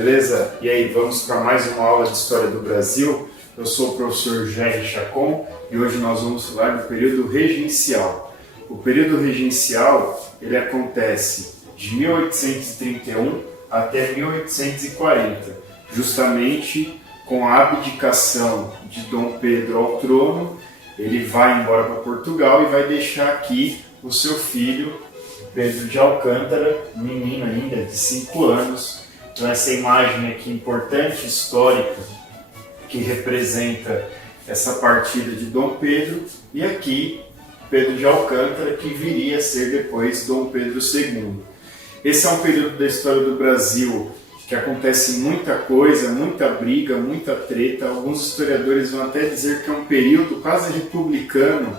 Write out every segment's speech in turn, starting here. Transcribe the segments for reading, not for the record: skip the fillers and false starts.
beleza? E aí, vamos para mais uma aula de História do Brasil. Eu sou o professor Jair Chacon e hoje nós vamos falar do período regencial. O período regencial, ele acontece de 1831 até 1840, justamente com a abdicação de Dom Pedro ao trono. Ele vai embora para Portugal e vai deixar aqui o seu filho, Pedro de Alcântara, menino ainda de 5 anos. Então essa imagem aqui importante, histórica, que representa essa partida de Dom Pedro, e aqui Pedro de Alcântara, que viria a ser depois Dom Pedro II. Esse é um período da história do Brasil que acontece muita coisa, muita briga, muita treta. Alguns historiadores vão até dizer que é um período quase republicano,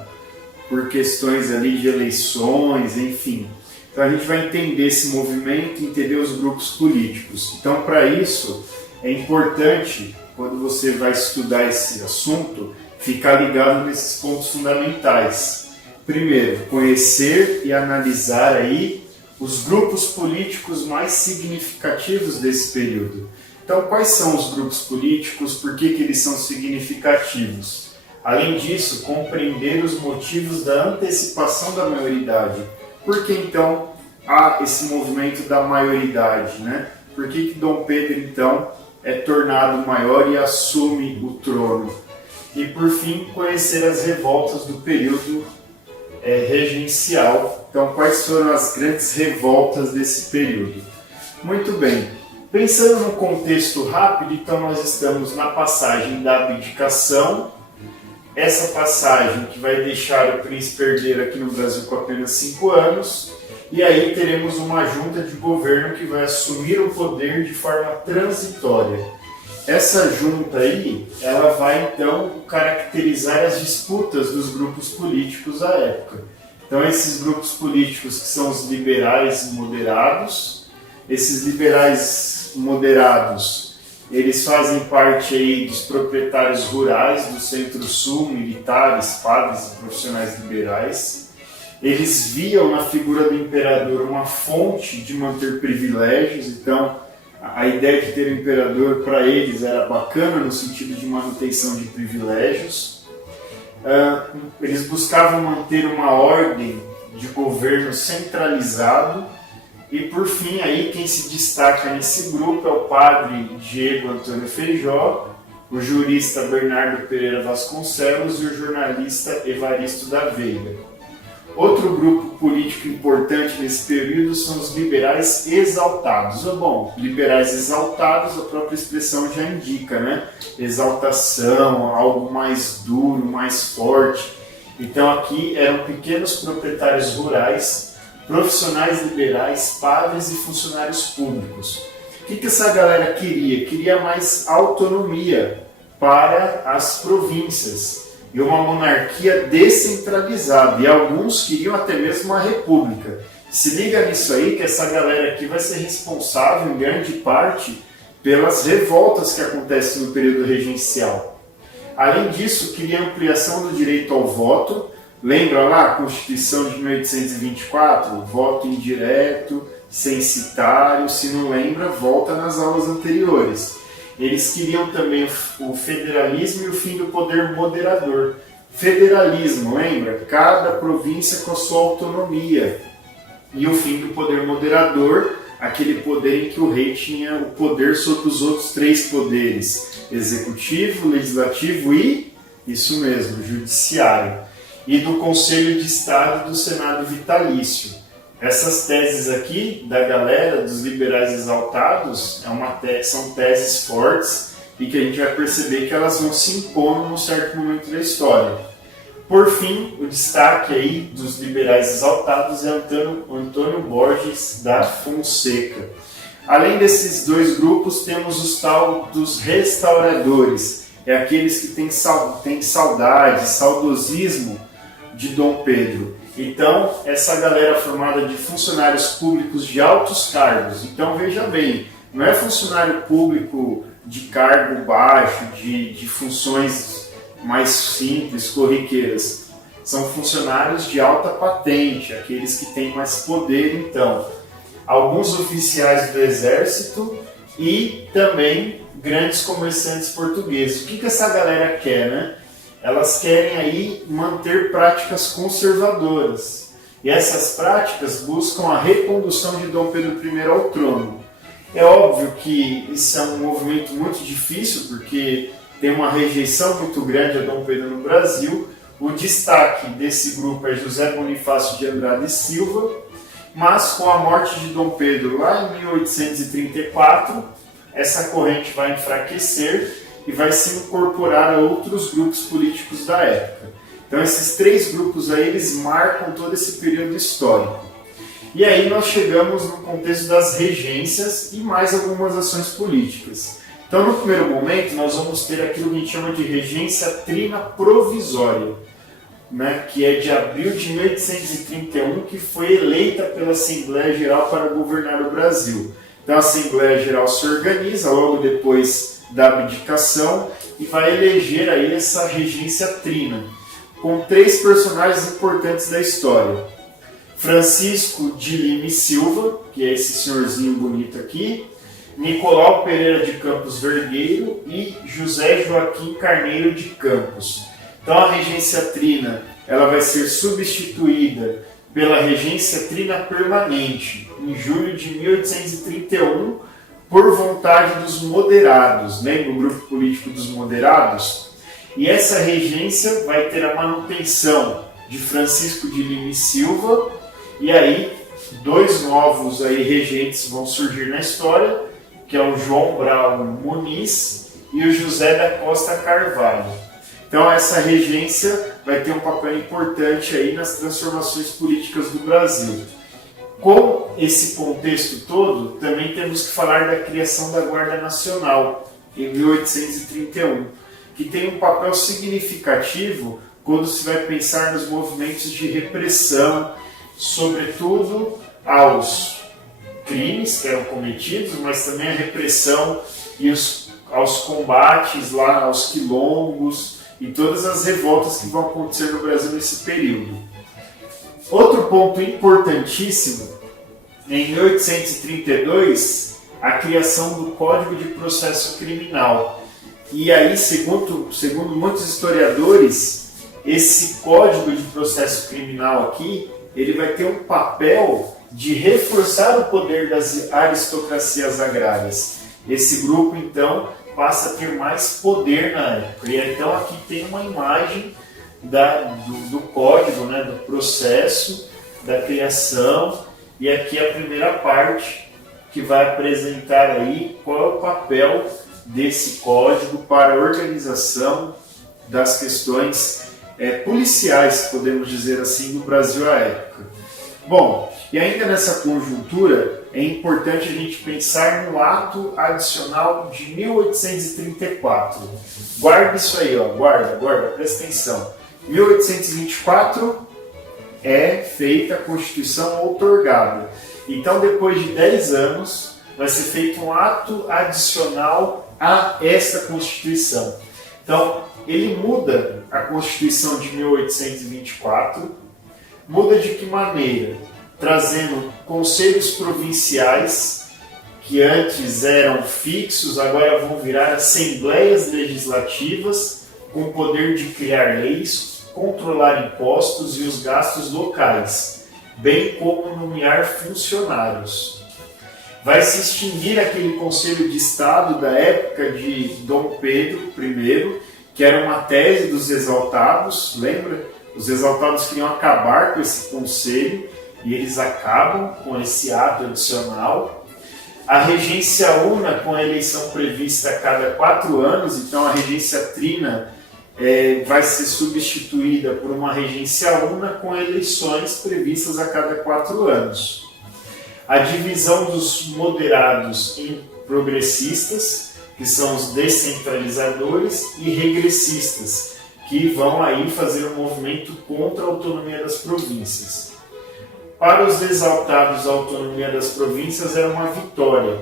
por questões ali de eleições, enfim. Então a gente vai entender esse movimento, entender os grupos políticos. Então, para isso, é importante, quando você vai estudar esse assunto, ficar ligado nesses pontos fundamentais. Primeiro, conhecer e analisar aí os grupos políticos mais significativos desse período. Então, quais são os grupos políticos? Por que eles são significativos? Além disso, compreender os motivos da antecipação da maioridade. Por que então há esse movimento da maioridade, né? Por que Dom Pedro então é tornado maior e assume o trono? E por fim, conhecer as revoltas do período regencial. Então, quais foram as grandes revoltas desse período? Muito bem, pensando no contexto rápido, então nós estamos na passagem da abdicação. Essa passagem que vai deixar o príncipe herdeiro aqui no Brasil com apenas 5 anos, e aí teremos uma junta de governo que vai assumir o poder de forma transitória. Essa junta aí, ela vai então caracterizar as disputas dos grupos políticos da época. Então esses grupos políticos que são os liberais moderados, esses liberais moderados, eles fazem parte aí dos proprietários rurais do Centro-Sul, militares, padres e profissionais liberais. Eles viam na figura do imperador uma fonte de manter privilégios, então a ideia de ter um imperador para eles era bacana no sentido de manutenção de privilégios. Eles buscavam manter uma ordem de governo centralizado. E por fim, aí, quem se destaca nesse grupo é o padre Diego Antônio Feijó, o jurista Bernardo Pereira Vasconcelos e o jornalista Evaristo da Veiga. Outro grupo político importante nesse período são os liberais exaltados. Bom, liberais exaltados, a própria expressão já indica, né? Exaltação, algo mais duro, mais forte. Então aqui eram pequenos proprietários rurais, profissionais liberais, padres e funcionários públicos. O que essa galera queria? Queria mais autonomia para as províncias e uma monarquia descentralizada, e alguns queriam até mesmo uma república. Se liga nisso aí, que essa galera aqui vai ser responsável em grande parte pelas revoltas que acontecem no período regencial. Além disso, queria ampliação do direito ao voto. Lembra lá a Constituição de 1824? Voto indireto, censitário. Se não lembra, volta nas aulas anteriores. Eles queriam também o federalismo e o fim do poder moderador. Federalismo, lembra? Cada província com a sua autonomia. E o fim do poder moderador, aquele poder em que o rei tinha o poder sobre os outros 3 poderes. Executivo, legislativo e, isso mesmo, judiciário. E do Conselho de Estado e do Senado vitalício. Essas teses aqui, da galera, dos liberais exaltados, são teses fortes e que a gente vai perceber que elas vão se impondo num certo momento da história. Por fim, o destaque aí dos liberais exaltados é Antônio Borges da Fonseca. Além desses 2 grupos, temos os tal dos restauradores. É aqueles que têm saudade, saudosismo de Dom Pedro. Então, essa galera formada de funcionários públicos de altos cargos. Então, veja bem, não é funcionário público de cargo baixo, de funções mais simples, corriqueiras. São funcionários de alta patente, aqueles que têm mais poder, então. Alguns oficiais do exército e também grandes comerciantes portugueses. O que essa galera quer, né? Elas querem aí manter práticas conservadoras. E essas práticas buscam a recondução de Dom Pedro I ao trono. É óbvio que isso é um movimento muito difícil, porque tem uma rejeição muito grande a Dom Pedro no Brasil. O destaque desse grupo é José Bonifácio de Andrade e Silva, mas com a morte de Dom Pedro lá em 1834, essa corrente vai enfraquecer e vai se incorporar a outros grupos políticos da época. Então esses três grupos aí, eles marcam todo esse período histórico. E aí nós chegamos no contexto das regências e mais algumas ações políticas. Então no primeiro momento nós vamos ter aquilo que a gente chama de regência trina provisória, né, que é de abril de 1831, que foi eleita pela Assembleia Geral para governar o Brasil. Então a Assembleia Geral se organiza logo depois da abdicação e vai eleger aí essa regência trina, com três personagens importantes da história. Francisco de Lima e Silva, que é esse senhorzinho bonito aqui, Nicolau Pereira de Campos Vergueiro e José Joaquim Carneiro de Campos. Então a regência trina, ela vai ser substituída pela regência trina permanente, em julho de 1831, por vontade dos moderados. Lembra o grupo político dos moderados? E essa regência vai ter a manutenção de Francisco de Lima e Silva, e aí dois novos aí regentes vão surgir na história, que é o João Brau Muniz e o José da Costa Carvalho. Então essa regência vai ter um papel importante aí nas transformações políticas do Brasil. Com esse contexto todo, também temos que falar da criação da Guarda Nacional, em 1831, que tem um papel significativo quando se vai pensar nos movimentos de repressão, sobretudo aos crimes que eram cometidos, mas também a repressão e aos combates lá, aos quilombos e todas as revoltas que vão acontecer no Brasil nesse período. Outro ponto importantíssimo, em 1832, a criação do Código de Processo Criminal. E aí, segundo muitos historiadores, esse Código de Processo Criminal aqui, ele vai ter um papel de reforçar o poder das aristocracias agrárias. Esse grupo, então, passa a ter mais poder na época. E então aqui tem uma imagem do código, né, do processo, da criação, e aqui a primeira parte que vai apresentar aí qual é o papel desse código para a organização das questões policiais, podemos dizer assim, no Brasil à época. Bom, e ainda nessa conjuntura, é importante a gente pensar no ato adicional de 1834. Guarda isso aí, ó, guarda, presta atenção. 1824 é feita a Constituição outorgada. Então, depois de 10 anos, vai ser feito um ato adicional a esta Constituição. Então, ele muda a Constituição de 1824, muda de que maneira? Trazendo conselhos provinciais, que antes eram fixos, agora vão virar assembleias legislativas, com o poder de criar leis, controlar impostos e os gastos locais, bem como nomear funcionários. Vai se extinguir aquele Conselho de Estado da época de Dom Pedro I, que era uma tese dos exaltados, lembra? Os exaltados queriam acabar com esse conselho e eles acabam com esse ato adicional. A regência una, com a eleição prevista a cada 4 anos, então a regência trina vai ser substituída por uma regência una com eleições previstas a cada 4 anos. A divisão dos moderados em progressistas, que são os descentralizadores, e regressistas, que vão aí fazer um movimento contra a autonomia das províncias. Para os exaltados, a autonomia das províncias era uma vitória.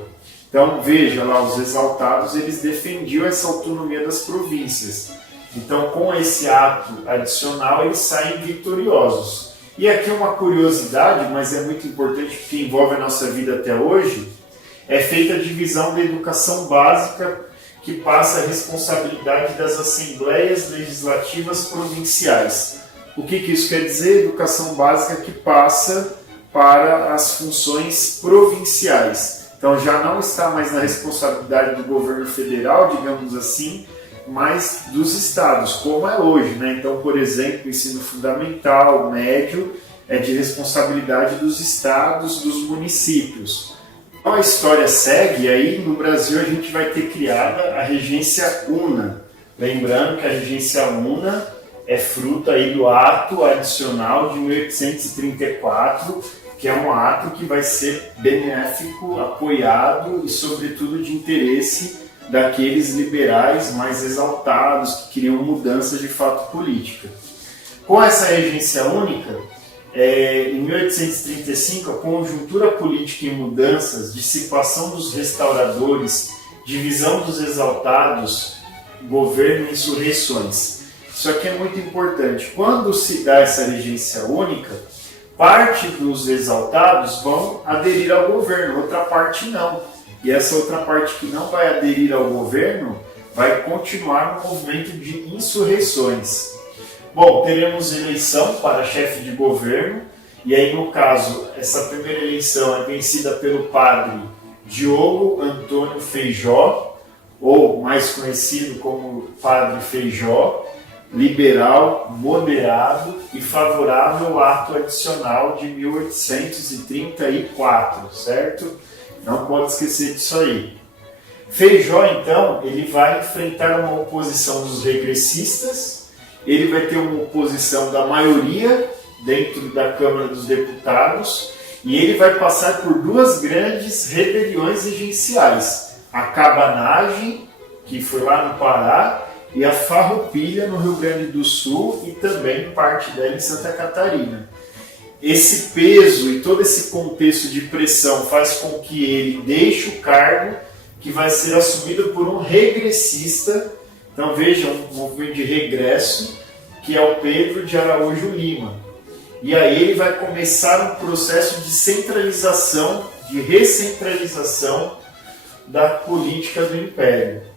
Então veja lá, os exaltados, eles defendiam essa autonomia das províncias. Então, com esse ato adicional, eles saem vitoriosos. E aqui uma curiosidade, mas é muito importante porque envolve a nossa vida até hoje, é feita a divisão da educação básica, que passa a responsabilidade das assembleias legislativas provinciais. O que isso quer dizer? Educação básica que passa para as funções provinciais. Então já não está mais na responsabilidade do governo federal, digamos assim, mas dos estados, como é hoje, né? Então, por exemplo, o ensino fundamental, médio, é de responsabilidade dos estados, dos municípios. Então a história segue, e aí no Brasil a gente vai ter criada a Regência Una. Lembrando que a Regência Una é fruto aí do ato adicional de 1834, que é um ato que vai ser benéfico, apoiado e sobretudo de interesse daqueles liberais mais exaltados que queriam mudanças de fato política. Com essa regência única, em 1835, a conjuntura política em mudanças, dissipação dos restauradores, divisão dos exaltados, governo e insurreições. Isso aqui é muito importante. Quando se dá essa regência única, parte dos exaltados vão aderir ao governo, outra parte não. E essa outra parte que não vai aderir ao governo vai continuar no movimento de insurreições. Bom, teremos eleição para chefe de governo, e aí no caso, essa primeira eleição é vencida pelo padre Diogo Antônio Feijó, ou mais conhecido como Padre Feijó, liberal, moderado e favorável ao ato adicional de 1834, certo? Não pode esquecer disso aí. Feijó, então, ele vai enfrentar uma oposição dos regressistas, ele vai ter uma oposição da maioria dentro da Câmara dos Deputados e ele vai passar por duas grandes rebeliões regenciais. A cabanagem, que foi lá no Pará, e a farroupilha no Rio Grande do Sul e também parte dela em Santa Catarina. Esse peso e todo esse contexto de pressão faz com que ele deixe o cargo, que vai ser assumido por um regressista. Então vejam, um movimento de regresso, que é o Pedro de Araújo Lima. E aí ele vai começar um processo de centralização, de recentralização da política do Império.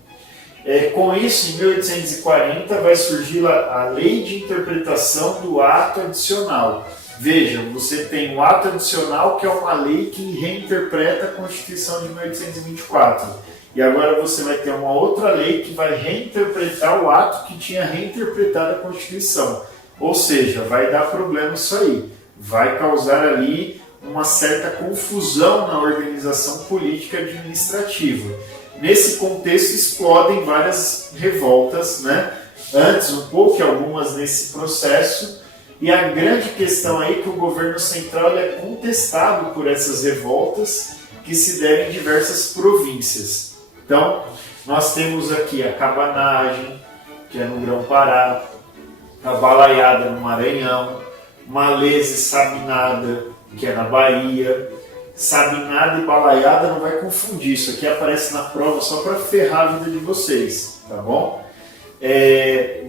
Com isso, em 1840, vai surgir a Lei de Interpretação do Ato Adicional. Vejam, você tem o Ato Adicional, que é uma lei que reinterpreta a Constituição de 1824. E agora você vai ter uma outra lei que vai reinterpretar o ato que tinha reinterpretado a Constituição. Ou seja, vai dar problema isso aí. Vai causar ali uma certa confusão na organização política administrativa. Nesse contexto explodem várias revoltas, né? Antes um pouco e algumas nesse processo, e a grande questão aí é que o governo central é contestado por essas revoltas que se deram em diversas províncias. Então, nós temos aqui a cabanagem, que é no Grão-Pará, a balaiada no Maranhão, maleza e sabinada, que é na Bahia. Sabinada e balaiada não vai confundir, isso aqui aparece na prova só para ferrar a vida de vocês, tá bom?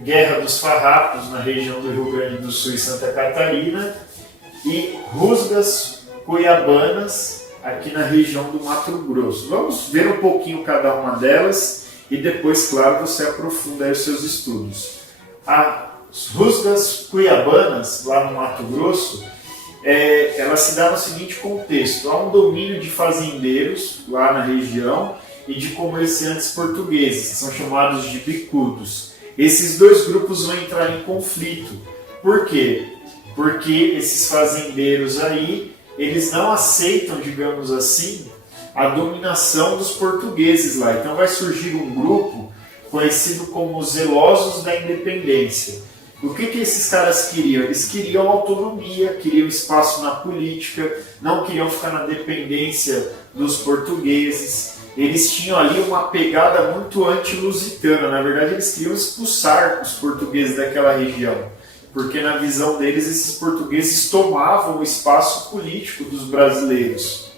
Guerra dos Farrapos na região do Rio Grande do Sul e Santa Catarina e rusgas cuiabanas aqui na região do Mato Grosso. Vamos ver um pouquinho cada uma delas e depois, claro, você aprofunda aí os seus estudos. As rusgas cuiabanas lá no Mato Grosso, ela se dá no seguinte contexto: há um domínio de fazendeiros lá na região e de comerciantes portugueses, que são chamados de bicudos. Esses dois grupos vão entrar em conflito. Por quê? Porque esses fazendeiros aí, eles não aceitam, digamos assim, a dominação dos portugueses lá. Então vai surgir um grupo conhecido como os Zelosos da Independência. O que esses caras queriam? Eles queriam autonomia, queriam espaço na política, não queriam ficar na dependência dos portugueses. Eles tinham ali uma pegada muito anti-lusitana. Na verdade, eles queriam expulsar os portugueses daquela região, porque na visão deles, esses portugueses tomavam o espaço político dos brasileiros.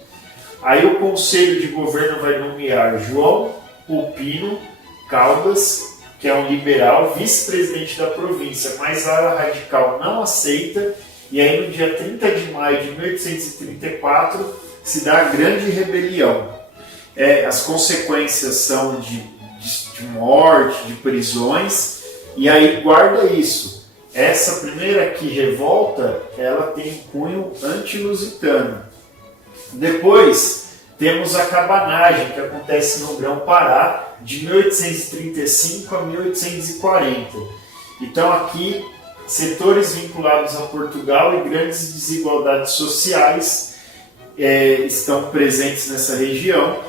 Aí o Conselho de Governo vai nomear João Pulpino Caldas, que é um liberal, vice-presidente da província, mas a ala radical não aceita, e aí no dia 30 de maio de 1834 se dá a Grande Rebelião. as consequências são de morte, de prisões, e aí guarda isso. Essa primeira aqui, revolta, ela tem um cunho anti-lusitano. Depois temos a cabanagem, que acontece no Grão-Pará, de 1835 a 1840. Então aqui, setores vinculados a Portugal e grandes desigualdades sociais estão presentes nessa região.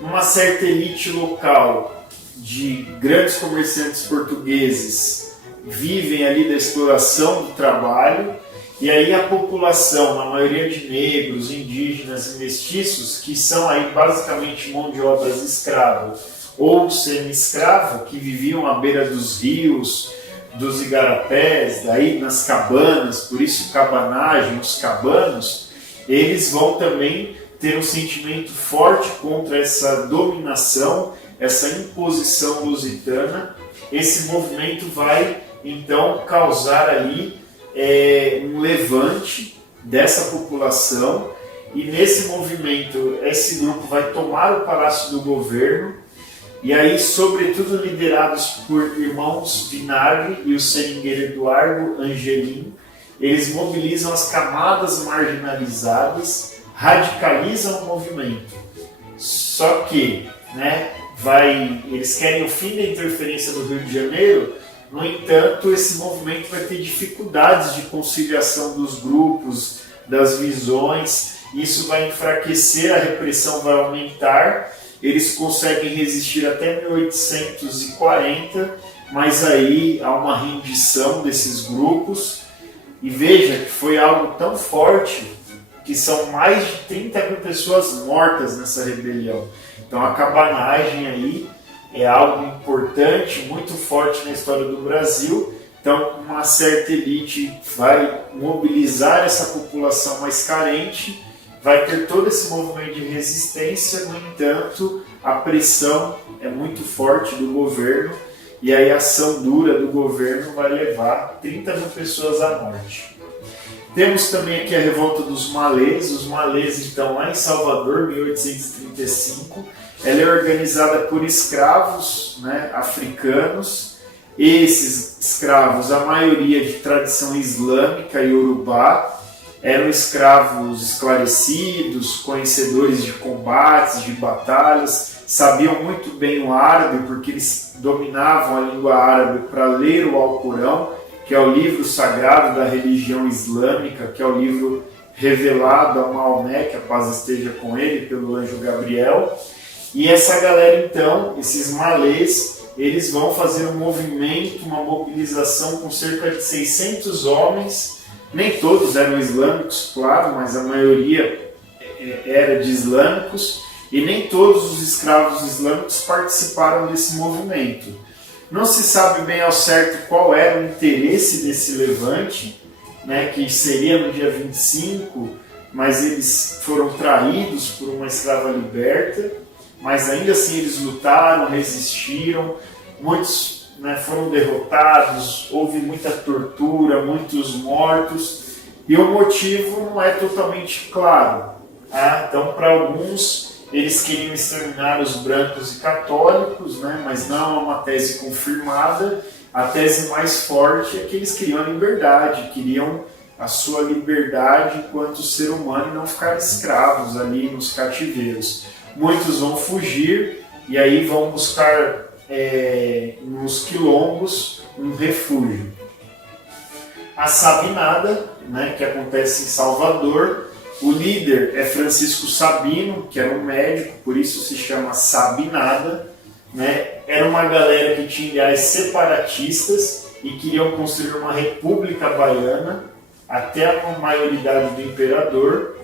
Uma certa elite local de grandes comerciantes portugueses vivem ali da exploração do trabalho, e aí a população, na maioria de negros, indígenas e mestiços, que são aí basicamente mão de obra escrava ou semi-escravo, que viviam à beira dos rios, dos igarapés, daí nas cabanas, por isso cabanagem, os cabanos, eles vão também ter um sentimento forte contra essa dominação, essa imposição lusitana. Esse movimento vai então causar ali um levante dessa população, e nesse movimento esse grupo vai tomar o Palácio do Governo, e aí sobretudo liderados por irmãos Vinagre e o seringueiro Eduardo Angelim. Eles mobilizam as camadas marginalizadas, radicalizam o movimento. Só que, eles querem o fim da interferência do Rio de Janeiro. No entanto, esse movimento vai ter dificuldades de conciliação dos grupos, das visões. Isso vai enfraquecer, a repressão vai aumentar. Eles conseguem resistir até 1840, mas aí há uma rendição desses grupos. E veja que foi algo tão forte que são mais de 30 mil pessoas mortas nessa rebelião. Então a cabanagem aí é algo importante, muito forte na história do Brasil. Então uma certa elite vai mobilizar essa população mais carente, vai ter todo esse movimento de resistência. No entanto, a pressão é muito forte do governo, e aí a ação dura do governo vai levar 30 mil pessoas à morte. Temos também aqui a revolta dos malês. Os malês estão lá em Salvador, 1835. Ela é organizada por escravos africanos. Esses escravos, a maioria de tradição islâmica e urubá, eram escravos esclarecidos, conhecedores de combates, de batalhas, sabiam muito bem o árabe, porque eles dominavam a língua árabe para ler o Alcorão, que é o livro sagrado da religião islâmica, que é o livro revelado a Maomé, que a paz esteja com ele, pelo anjo Gabriel. E essa galera, então, esses malês, eles vão fazer um movimento, uma mobilização com cerca de 600 homens. Nem todos eram islâmicos, claro, mas a maioria era de islâmicos, e nem todos os escravos islâmicos participaram desse movimento. Não se sabe bem ao certo qual era o interesse desse levante, que seria no dia 25, mas eles foram traídos por uma escrava liberta, mas ainda assim eles lutaram, resistiram, muitos foram derrotados, houve muita tortura, muitos mortos, e o motivo não é totalmente claro. Então, para alguns, eles queriam exterminar os brancos e católicos, mas não é uma tese confirmada. A tese mais forte é que eles queriam a liberdade, queriam a sua liberdade enquanto ser humano e não ficar escravos ali nos cativeiros. Muitos vão fugir e aí vão buscar nos quilombos um refúgio. A Sabinada, que acontece em Salvador, o líder é Francisco Sabino, que era um médico, por isso se chama Sabinada. Era uma galera que tinha ideais separatistas e queriam construir uma república baiana até a maioridade do imperador.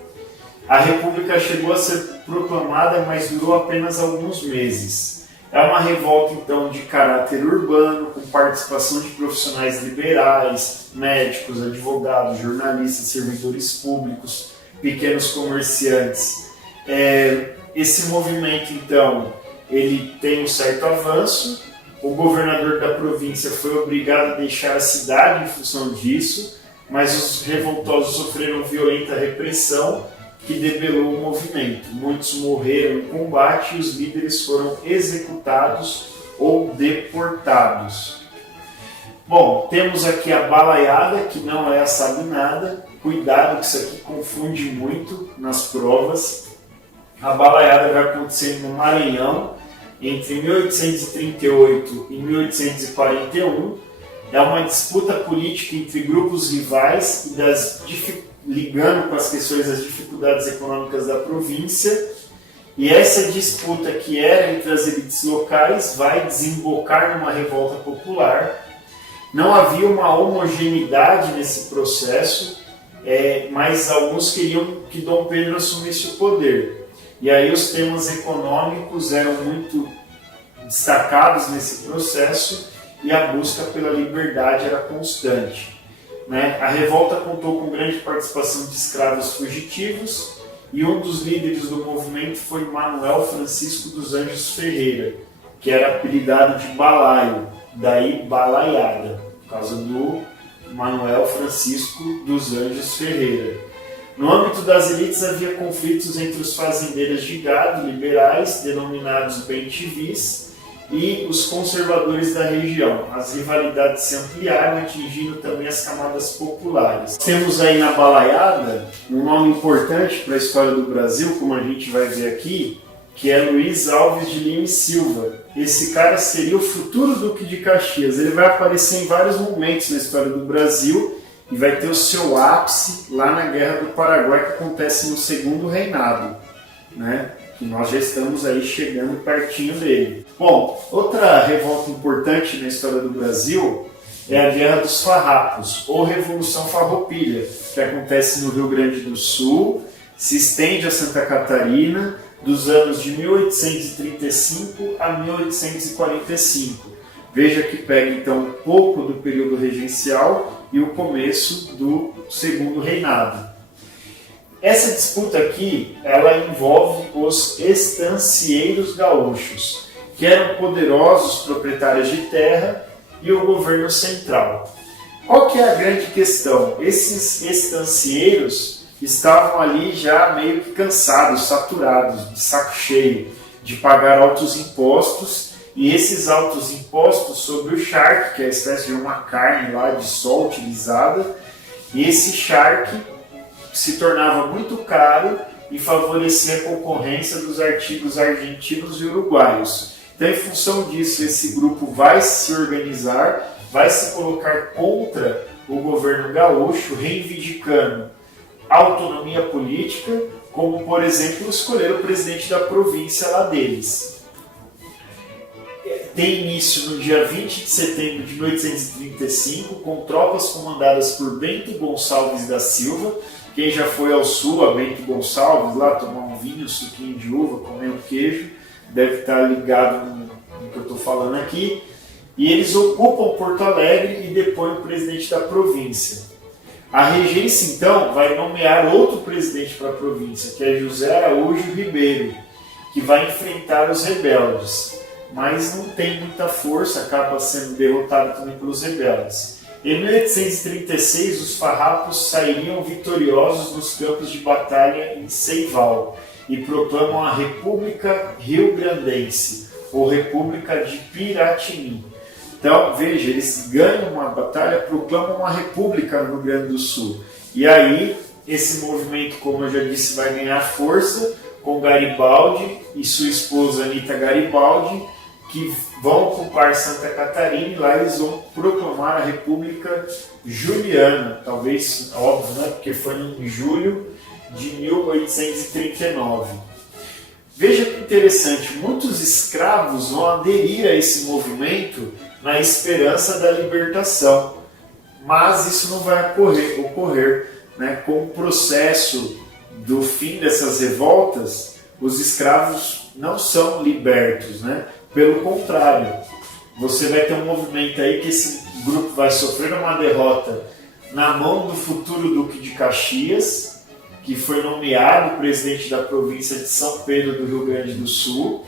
A república chegou a ser proclamada, mas durou apenas alguns meses. É uma revolta, então, de caráter urbano, com participação de profissionais liberais, médicos, advogados, jornalistas, servidores públicos, pequenos comerciantes. Esse movimento, então, ele tem um certo avanço. O governador da província foi obrigado a deixar a cidade em função disso, mas os revoltosos sofreram violenta repressão que debelou o movimento. Muitos morreram em combate e os líderes foram executados ou deportados. Bom, temos aqui a balaiada, que não é a sabinada. Cuidado que isso aqui confunde muito nas provas. A balaiada vai acontecer no Maranhão entre 1838 e 1841. É uma disputa política entre grupos rivais e ligando com as questões das dificuldades econômicas da província. E essa disputa que era entre as elites locais vai desembocar numa revolta popular. Não havia uma homogeneidade nesse processo, mas alguns queriam que Dom Pedro assumisse o poder. E aí os temas econômicos eram muito destacados nesse processo e a busca pela liberdade era constante. A revolta contou com grande participação de escravos fugitivos e um dos líderes do movimento foi Manuel Francisco dos Anjos Ferreira, que era apelidado de Balaio, daí balaiada, por causa do Manuel Francisco dos Anjos Ferreira. No âmbito das elites havia conflitos entre os fazendeiros de gado liberais, denominados bem-te-vis, e os conservadores da região. As rivalidades se ampliaram, atingindo também as camadas populares. Temos aí na balaiada um nome importante para a história do Brasil, como a gente vai ver aqui, que é Luiz Alves de Lima e Silva. Esse cara seria o futuro Duque de Caxias. Ele vai aparecer em vários momentos na história do Brasil e vai ter o seu ápice lá na Guerra do Paraguai, que acontece no Segundo Reinado, que nós já estamos aí chegando pertinho dele. Bom, outra revolta importante na história do Brasil é a Guerra dos Farrapos, ou Revolução Farroupilha, que acontece no Rio Grande do Sul, se estende a Santa Catarina, dos anos de 1835 a 1845. Veja que pega então um pouco do período regencial e o começo do Segundo Reinado. Essa disputa aqui, ela envolve os estancieiros gaúchos, que eram poderosos proprietários de terra, e o governo central. Qual que é a grande questão? Esses estancieiros estavam ali já meio que cansados, saturados, de saco cheio, de pagar altos impostos, e esses altos impostos sobre o charque, que é a espécie de uma carne lá de sol utilizada, e esse charque se tornava muito caro e favorecia a concorrência dos artigos argentinos e uruguaios. Então, em função disso, esse grupo vai se organizar, vai se colocar contra o governo gaúcho, reivindicando autonomia política, como, por exemplo, escolher o presidente da província lá deles. Tem início no dia 20 de setembro de 1835, com tropas comandadas por Bento Gonçalves da Silva. Quem já foi ao sul, a Bento Gonçalves, lá tomar um vinho, um suquinho de uva, comer um queijo, deve estar ligado no que eu estou falando aqui. E eles ocupam Porto Alegre e depõem o presidente da província. A regência, então, vai nomear outro presidente para a província, que é José Araújo Ribeiro, que vai enfrentar os rebeldes, mas não tem muita força, acaba sendo derrotado também pelos rebeldes. Em 1836, os farrapos sairiam vitoriosos nos campos de batalha em Seival e proclamam a República Rio-Grandense, ou República de Piratini. Então, veja, eles ganham uma batalha, proclamam uma república no Rio Grande do Sul. E aí, esse movimento, como eu já disse, vai ganhar força com Garibaldi e sua esposa Anita Garibaldi, que vão ocupar Santa Catarina, e lá eles vão proclamar a República Juliana, talvez, óbvio, porque foi em julho de 1839. Veja que interessante, muitos escravos vão aderir a esse movimento na esperança da libertação, mas isso não vai ocorrer. Com o processo do fim dessas revoltas, os escravos não são libertos, Pelo contrário, você vai ter um movimento aí que esse grupo vai sofrer uma derrota na mão do futuro Duque de Caxias, que foi nomeado presidente da província de São Pedro do Rio Grande do Sul.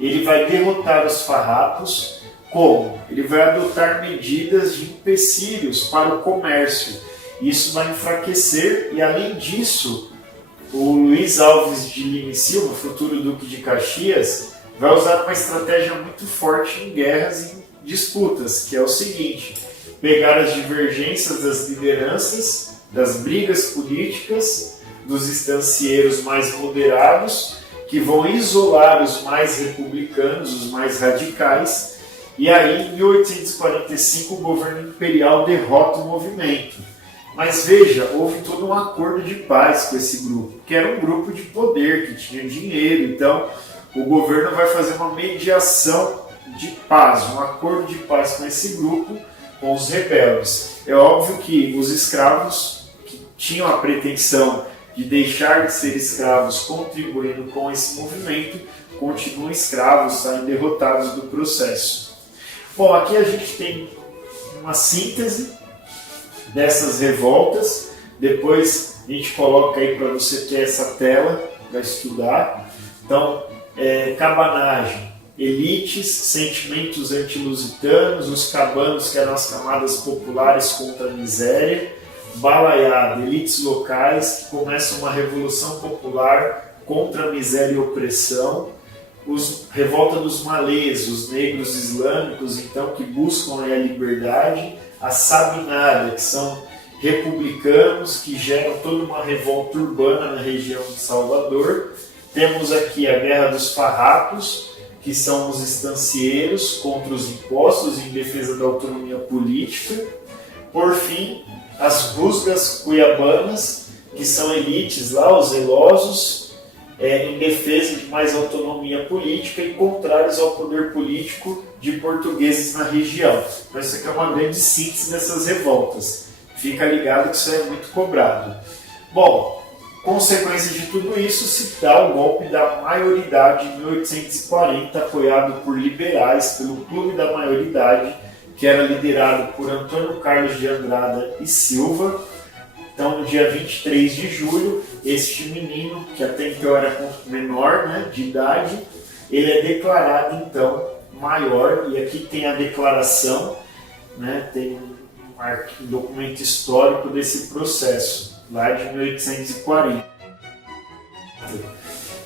Ele vai derrotar os farrapos. Como? Ele vai adotar medidas de empecilhos para o comércio. Isso vai enfraquecer e, além disso, o Luiz Alves de Lima e Silva, futuro Duque de Caxias, vai usar uma estratégia muito forte em guerras e disputas, que é o seguinte: pegar as divergências das lideranças, das brigas políticas, dos estancieiros mais moderados, que vão isolar os mais republicanos, os mais radicais, e aí em 1845 o governo imperial derrota o movimento. Mas veja, houve todo um acordo de paz com esse grupo, que era um grupo de poder, que tinha dinheiro, então o governo vai fazer uma mediação de paz, um acordo de paz com esse grupo, com os rebeldes. É óbvio que os escravos, que tinham a pretensão de deixar de ser escravos contribuindo com esse movimento, continuam escravos, saem derrotados do processo. Bom, aqui a gente tem uma síntese dessas revoltas, depois a gente coloca aí para você ter essa tela para estudar. Então, cabanagem, elites, sentimentos antilusitanos, os cabanos, que eram as camadas populares contra a miséria, balaiada, elites locais que começam uma revolução popular contra a miséria e opressão, revolta dos malês, os negros islâmicos, então, que buscam a liberdade, a sabinada, que são republicanos que geram toda uma revolta urbana na região de Salvador. Temos aqui a Guerra dos Farrapos, que são os estancieiros contra os impostos em defesa da autonomia política. Por fim, as rusgas cuiabanas, que são elites lá, os zelosos, em defesa de mais autonomia política e contrários ao poder político de portugueses na região. Então, isso aqui é uma grande síntese dessas revoltas. Fica ligado que isso é muito cobrado. Bom, consequência de tudo isso, se dá o golpe da maioridade em 1840, apoiado por liberais, pelo Clube da Maioridade, que era liderado por Antônio Carlos de Andrada e Silva. Então, no dia 23 de julho, este menino, que até então era menor, né, de idade, ele é declarado, então, maior. E aqui tem a declaração, né, tem um documento histórico desse processo, lá de 1840.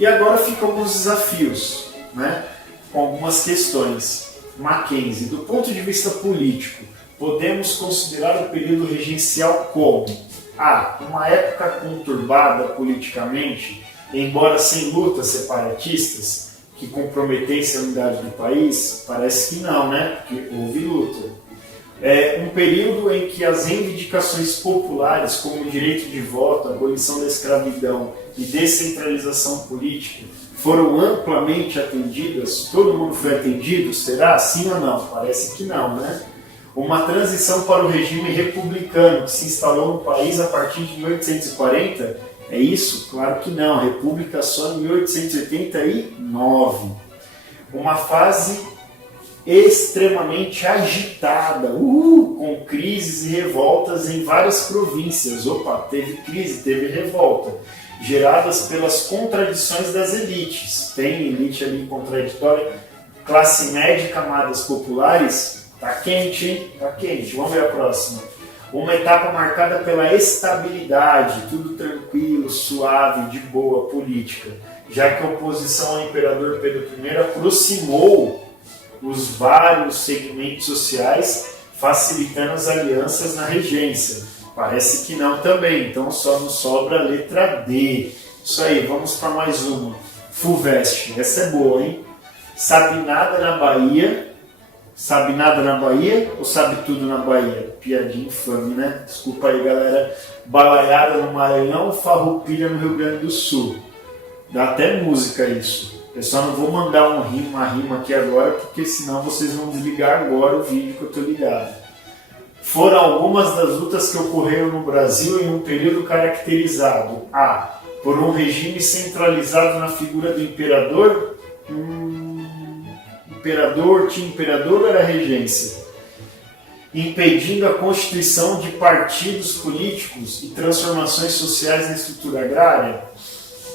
E agora ficam alguns desafios, né, com algumas questões. Mackenzie, do ponto de vista político, podemos considerar o período regencial como uma época conturbada politicamente, embora sem lutas separatistas que comprometessem a unidade do país? Parece que não, né? Porque houve luta. Um período em que as reivindicações populares, como o direito de voto, a abolição da escravidão e descentralização política, foram amplamente atendidas? Todo mundo foi atendido? Será? Sim ou não? Parece que não, né? Uma transição para o regime republicano que se instalou no país a partir de 1840? É isso? Claro que não. República só em 1889. Uma fase extremamente agitada, com crises e revoltas em várias províncias. Teve crise, teve revolta, geradas pelas contradições das elites. Tem elite ali contraditória, classe média e camadas populares. Tá quente, hein? Tá quente. Vamos ver a próxima. Uma etapa marcada pela estabilidade, tudo tranquilo, suave, de boa política, já que a oposição ao imperador Pedro I aproximou os vários segmentos sociais, facilitando as alianças na regência. Parece que não também, então só nos sobra a letra D. Isso aí, vamos para mais uma. FUVEST, essa é boa, hein? Sabe nada na Bahia. Sabe nada na Bahia ou sabe tudo na Bahia? Piadinha infame, né? Desculpa aí, galera. Balaiada no Maranhão, farroupilha no Rio Grande do Sul. Dá até música isso. Eu só não vou mandar uma rima aqui agora, porque senão vocês vão desligar agora o vídeo que eu tô ligado. Foram algumas das lutas que ocorreram no Brasil em um período caracterizado por um regime centralizado na figura do imperador. Tinha imperador ou era regência? Impedindo a constituição de partidos políticos e transformações sociais na estrutura agrária.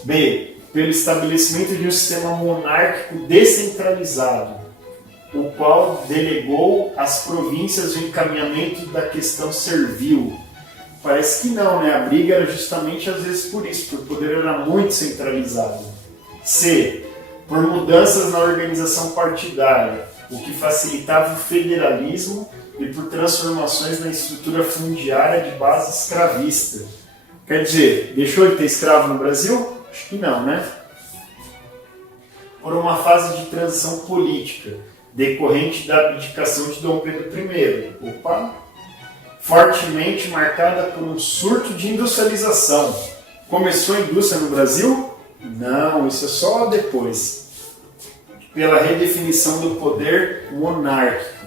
B. Pelo estabelecimento de um sistema monárquico descentralizado, o qual delegou às províncias o encaminhamento da questão servil. Parece que não, né? A briga era justamente às vezes por isso, porque o poder era muito centralizado. C. Por mudanças na organização partidária, o que facilitava o federalismo, e por transformações na estrutura fundiária de base escravista. Quer dizer, deixou de ter escravo no Brasil? Acho que não, né? Por uma fase de transição política, decorrente da abdicação de Dom Pedro I. Opa! Fortemente marcada por um surto de industrialização. Começou a indústria no Brasil? Não, isso é só depois. Pela redefinição do poder monárquico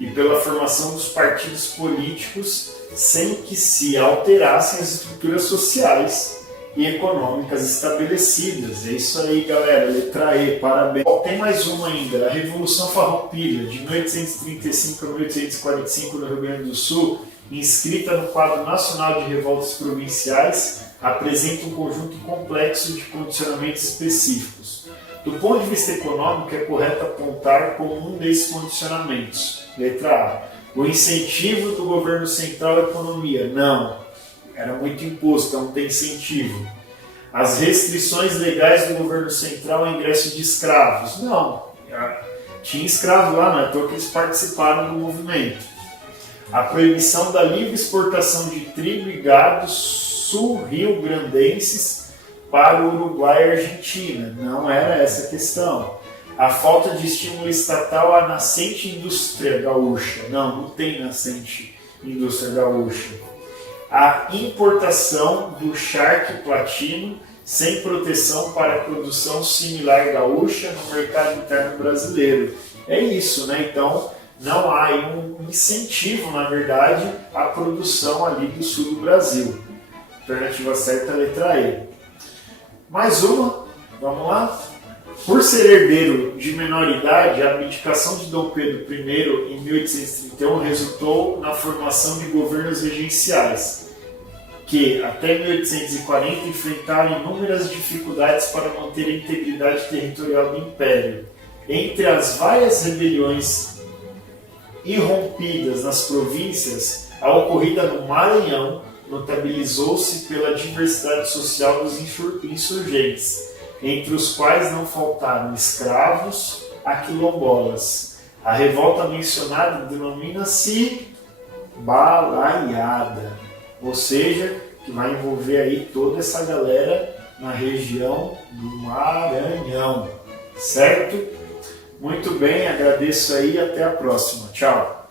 e pela formação dos partidos políticos sem que se alterassem as estruturas sociais e econômicas estabelecidas. É isso aí, galera. Letra E, parabéns. Tem mais uma ainda. A Revolução Farroupilha, de 1835 a 1845, no Rio Grande do Sul, inscrita no quadro nacional de revoltas provinciais, apresenta um conjunto complexo de condicionamentos específicos. Do ponto de vista econômico, é correto apontar como um desses condicionamentos. Letra A. O incentivo do governo central à economia. Não. Era muito imposto, então não tem incentivo. As restrições legais do governo central ao ingresso de escravos. Não. Tinha escravo lá, não é à toa que eles participaram do movimento. A proibição da livre exportação de trigo e gado sul-rio-grandenses para o Uruguai e Argentina. Não era essa a questão. A falta de estímulo estatal à nascente indústria gaúcha. Não tem nascente indústria gaúcha. A importação do charque platino sem proteção para a produção similar gaúcha no mercado interno brasileiro. É isso, né? Então, não há aí um incentivo, na verdade, à produção ali do sul do Brasil. Alternativa certa, letra E. Mais uma, vamos lá. Por ser herdeiro de menor idade, a abdicação de Dom Pedro I em 1831 resultou na formação de governos regenciais, que até 1840 enfrentaram inúmeras dificuldades para manter a integridade territorial do Império. Entre as várias rebeliões irrompidas nas províncias, a ocorrida no Maranhão notabilizou-se pela diversidade social dos insurgentes, entre os quais não faltaram escravos a quilombolas. A revolta mencionada denomina-se balaiada, ou seja, que vai envolver aí toda essa galera na região do Maranhão, certo? Muito bem, agradeço aí e até a próxima. Tchau!